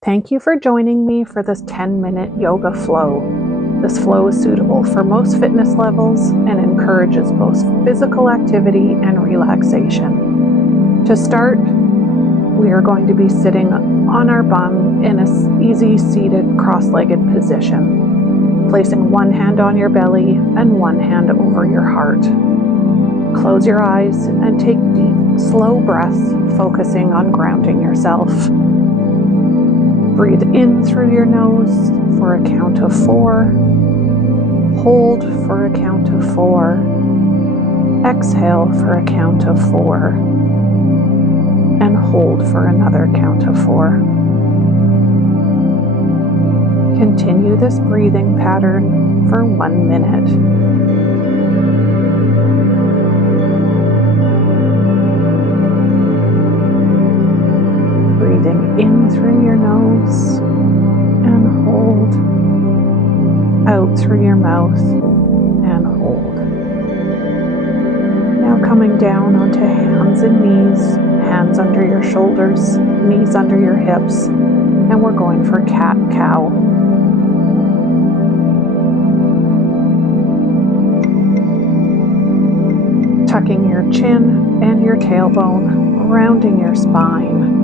Thank you for joining me for this 10-minute yoga flow. This flow is suitable for most fitness levels and encourages both physical activity and relaxation. To start, we are going to be sitting on our bum in an easy seated cross-legged position, placing one hand on your belly and one hand over your heart. Close your eyes and take deep, slow breaths, focusing on grounding yourself. Breathe in through your nose for a count of 4. Hold for a count of 4. Exhale for a count of 4. And hold for another count of 4. Continue this breathing pattern for 1 minute. Breathing in through your nose and hold, out through your mouth and hold. Now coming down onto hands and knees, hands under your shoulders, knees under your hips, and we're going for cat-cow. Tucking your chin and your tailbone, rounding your spine,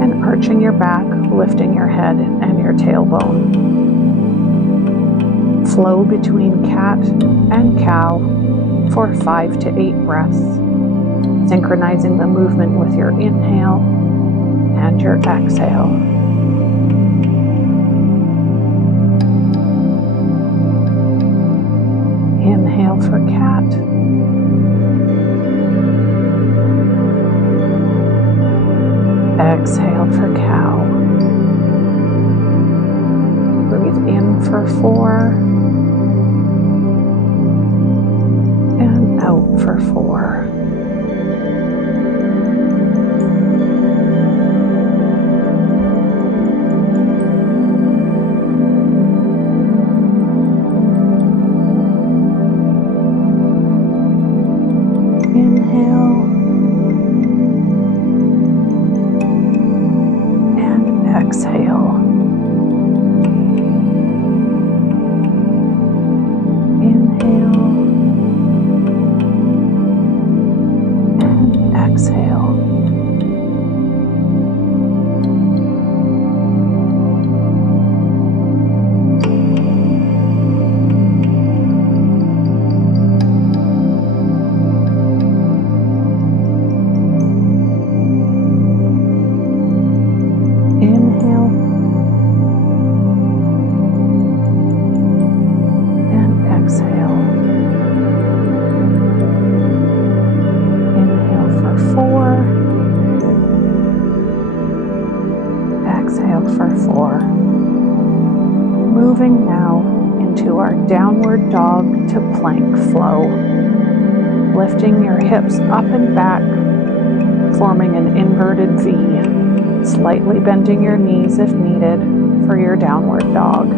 and arching your back, lifting your head and your tailbone. Flow between cat and cow for 5 to 8 breaths, synchronizing the movement with your inhale and your exhale. Inhale for cat. Exhale for cow. Breathe in for 4 and out for 4. Inhale. Exhale. Inhale and exhale. For 4. Moving now into our downward dog to plank flow. Lifting your hips up and back, forming an inverted V, slightly bending your knees if needed for your downward dog.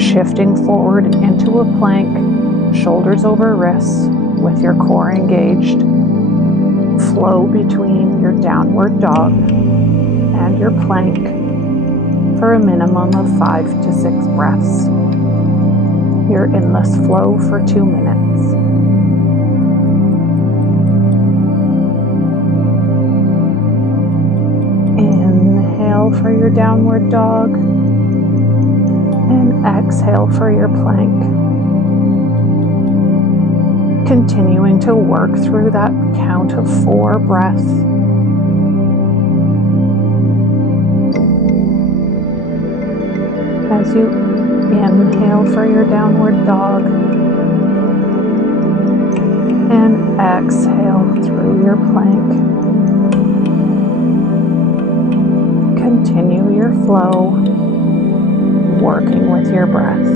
Shifting forward into a plank, shoulders over wrists with your core engaged. Flow between your downward dog and your plank for a minimum of 5 to 6 breaths. You're in this flow for 2 minutes. Inhale for your downward dog and exhale for your plank. Continuing to work through that count of 4 breaths. As you inhale for your downward dog and exhale through your plank. Continue your flow, working with your breath.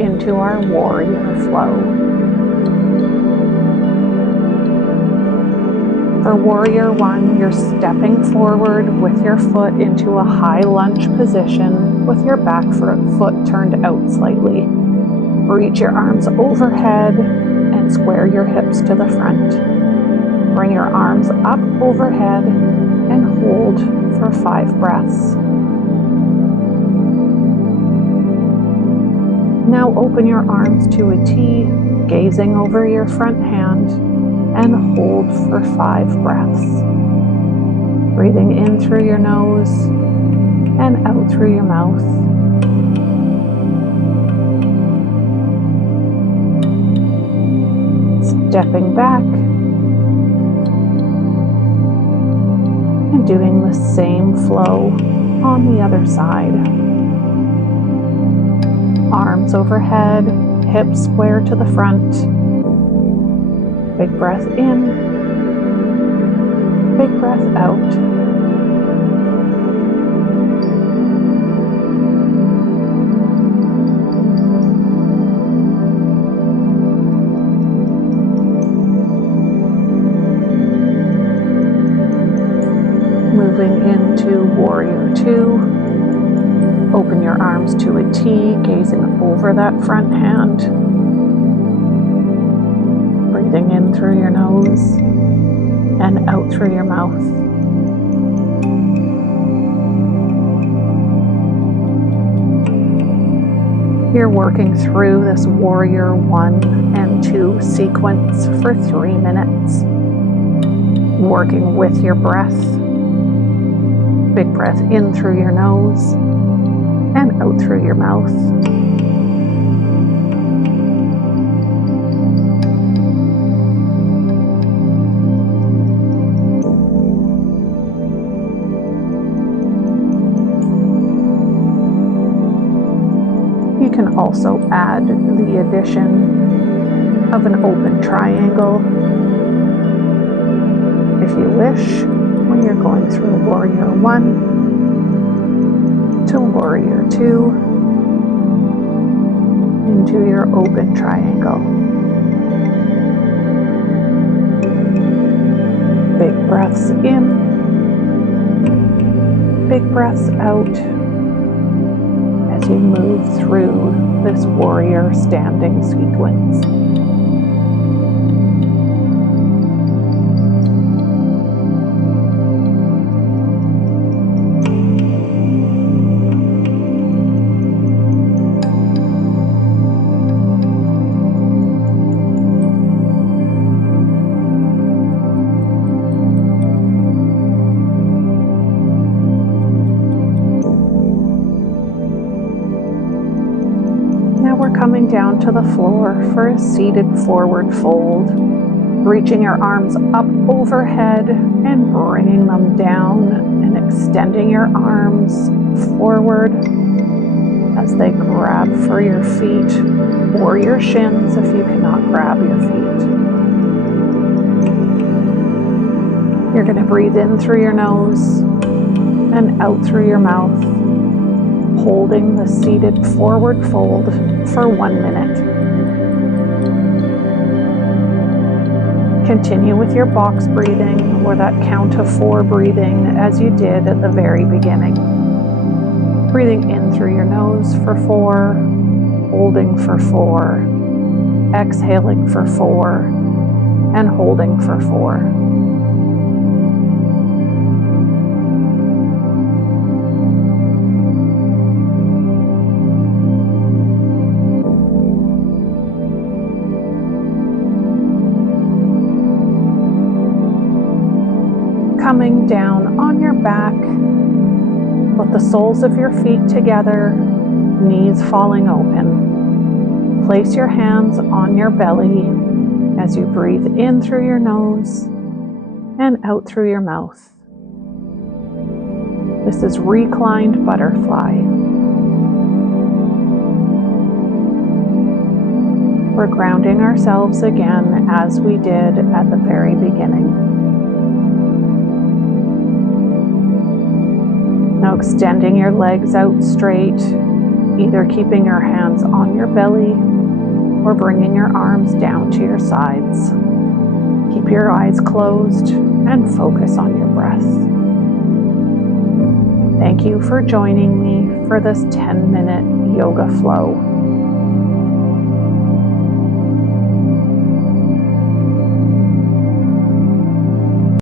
into our warrior flow. For warrior one, you're stepping forward with your foot into a high lunge position with your back foot turned out slightly. Reach your arms overhead and square your hips to the front. Bring your arms up overhead and hold for 5 breaths. Now open your arms to a T, gazing over your front hand, and hold for 5 breaths. Breathing in through your nose and out through your mouth. Stepping back and doing the same flow on the other side. Arms overhead, hips square to the front. Big breath in, big breath out. Moving into warrior two. Open your arms to a T, gazing over that front hand. Breathing in through your nose and out through your mouth. You're working through this warrior 1 and 2 sequence for 3 minutes. Working with your breath. Big breath in through your nose and out through your mouth. You can also add the addition of an open triangle if you wish when you're going through warrior 1 to warrior 2 into your open triangle. Big breaths in, big breaths out as you move through this warrior standing sequence. Coming down to the floor for a seated forward fold, reaching your arms up overhead and bringing them down and extending your arms forward as they grab for your feet or your shins if you cannot grab your feet. You're going to breathe in through your nose and out through your mouth, holding the seated forward fold for 1 minute. Continue with your box breathing or that count of 4 breathing as you did at the very beginning. Breathing in through your nose for 4, holding for 4, exhaling for 4, and holding for 4. Coming down on your back with the soles of your feet together, knees falling open. Place your hands on your belly as you breathe in through your nose and out through your mouth. This is reclined butterfly. We're grounding ourselves again as we did at the very beginning. Now extending your legs out straight, either keeping your hands on your belly or bringing your arms down to your sides. Keep your eyes closed and focus on your breath. Thank you for joining me for this 10-minute yoga flow.